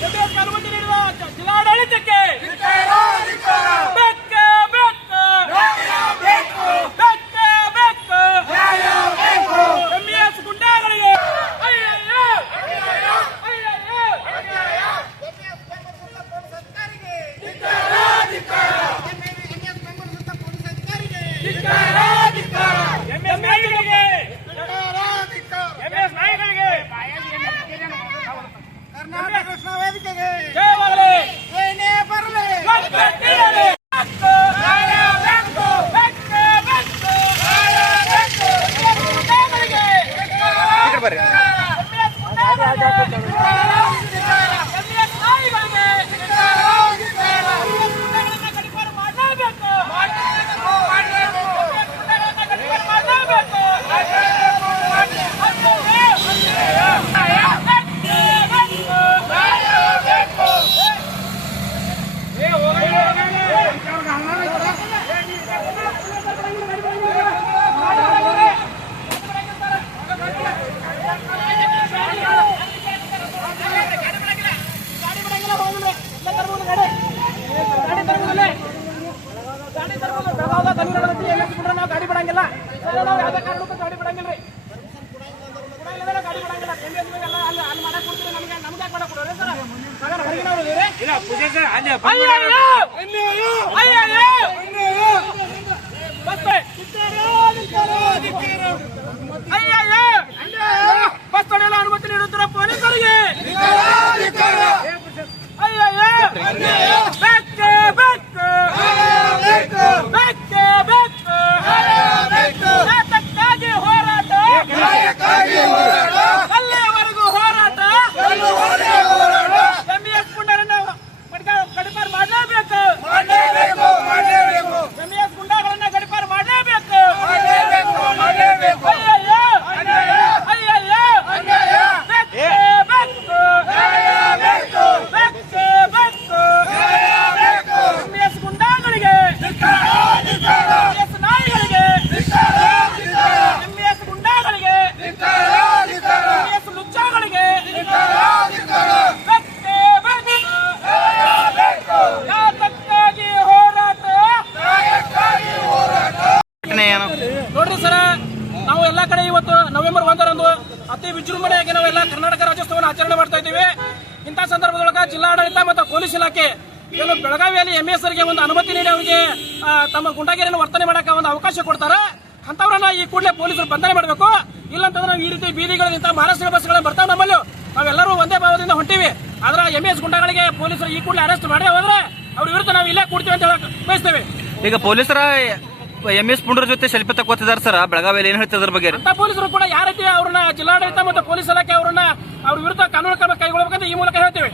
ABS ನಾವು ಗಾಡಿ ಬಿಡಂಗಿಲ್ಲ. ನಾವು ಯಾವುದೇ ಕಾರಣಕ್ಕೂ ಗಾಡಿ ಬಿಡಂಗಿಲ್ಲ ರೀ ಗಾಡಿ ಬಿಡಂಗಿಲ್ಲ. ಎಲ್ಲ ಅಲ್ಲಿ ಅಲ್ಲಿ ಮಾಡಕ್ ಕೊಡ್ತೀರಿ ನಮ್ಗೆ ನಮ್ಗೆ ಯಾಕೆ ಮಾಡಕ್ ಕೊಡೋರಿ ಸರ್? ಮಗನ ಹೊರಗಿನವರು ಇದ್ದೀರಿ ಇಲ್ಲ ಅಲ್ಲಿ ಅಯ್ಯಯ್ಯೋ! ಅಯ್ಯಯ್ಯೋ! ಬಸ್ ಅಯ್ಯಯ್ಯೋ! ಬಸ್ ತಡೆಯಲು ಅನುಮತಿ ನೀಡುತ್ತಿರೋ ಪೊಲೀಸರಿಗೆ! ಅಯ್ಯಯ್ಯೋ! ನೋಡ್ರಿ ಸರ ನಾವು ಎಲ್ಲಾ ಕಡೆ ಇವತ್ತು ನವೆಂಬರ್ ಒಂದರಂದು ಅತಿ ವಿಜೃಂಭಣೆಯಾಗಿ ನಾವು ಎಲ್ಲ ಕರ್ನಾಟಕ ರಾಜ್ಯೋತ್ಸವವನ್ನು ಆಚರಣೆ ಮಾಡ್ತಾ ಇದ್ದೀವಿ. ಇಂಥ ಸಂದರ್ಭದೊಳಗ ಜಿಲ್ಲಾಡಳಿತ ಮತ್ತು ಪೊಲೀಸ್ ಇಲಾಖೆ ಏನು ಬೆಳಗಾವಿಯಲ್ಲಿ ಎಂಎಸ್ಆರ್ಗೆ ಒಂದು ಅನುಮತಿ ನೀಡಿ ಅವರಿಗೆ ತಮ್ಮ ಗುಂಡಾಗಿರಿಯನ್ನು ವರ್ತನೆ ಮಾಡಕ್ಕೆ ಒಂದು ಅವಕಾಶ ಕೊಡ್ತಾರೆ. ಅಂತವ್ರನ್ನ ಈ ಕೂಡಲೇ ಪೊಲೀಸರು ಬಂಧನೆ ಮಾಡಬೇಕು. ಇಲ್ಲಂತಂದ್ರೆ ನಾವು ಈ ರೀತಿ ಬೀದಿಗಳಲ್ಲಿ ಇಂಥ ಮಹಾರಾಷ್ಟ್ರ ಬಸ್ಗಳು ಬರ್ತಾವೆ ನಮ್ಮಲ್ಲಿ. ನಾವೆಲ್ಲರೂ ಒಂದೇ ಭಾವದಿಂದ ಹೊಂಟಿವಿ. ಆದ್ರೆ ಎಂ ಎಸ್ ಗುಂಡಾಗಳಿಗೆ ಪೊಲೀಸರು ಈ ಕೂಡಲೇ ಅರೆಸ್ಟ್ ಮಾಡೇ ಹೋದ್ರೆ ಅವ್ರ ವಿರುದ್ಧ ನಾವು ಇಲ್ಲೇ ಕೂಡ್ತೀವಿ ಅಂತ ಹೇಳಕ್ ಬಯಸ್ತೇವೆ. ಈಗ ಪೊಲೀಸರ ಎಂ ಎಸ್ ಪುಂಡ್ರ ಜೊತೆ ಸೆಲ್ಫಿ ತಗೋತಿದ್ದಾರೆ ಸರ್ ಬೆಳಗಾವಿಯಲ್ಲಿ ಏನ್ ಹೇಳ್ತಿದ್ರ ಬಗ್ಗೆ? ಪೊಲೀಸರು ಕೂಡ ಯಾವ ರೀತಿ ಅವ್ರನ್ನ ಜಿಲ್ಲಾಡಳಿತ ಮತ್ತು ಪೊಲೀಸ್ ಇಲಾಖೆ ಅವರನ್ನ ಅವ್ರ ವಿರುದ್ಧ ಕಾನೂನು ಕ್ರಮ ಕೈಗೊಳ್ಳಬೇಕಂತ ಈ ಮೂಲಕ ಹೇಳ್ತೇವೆ.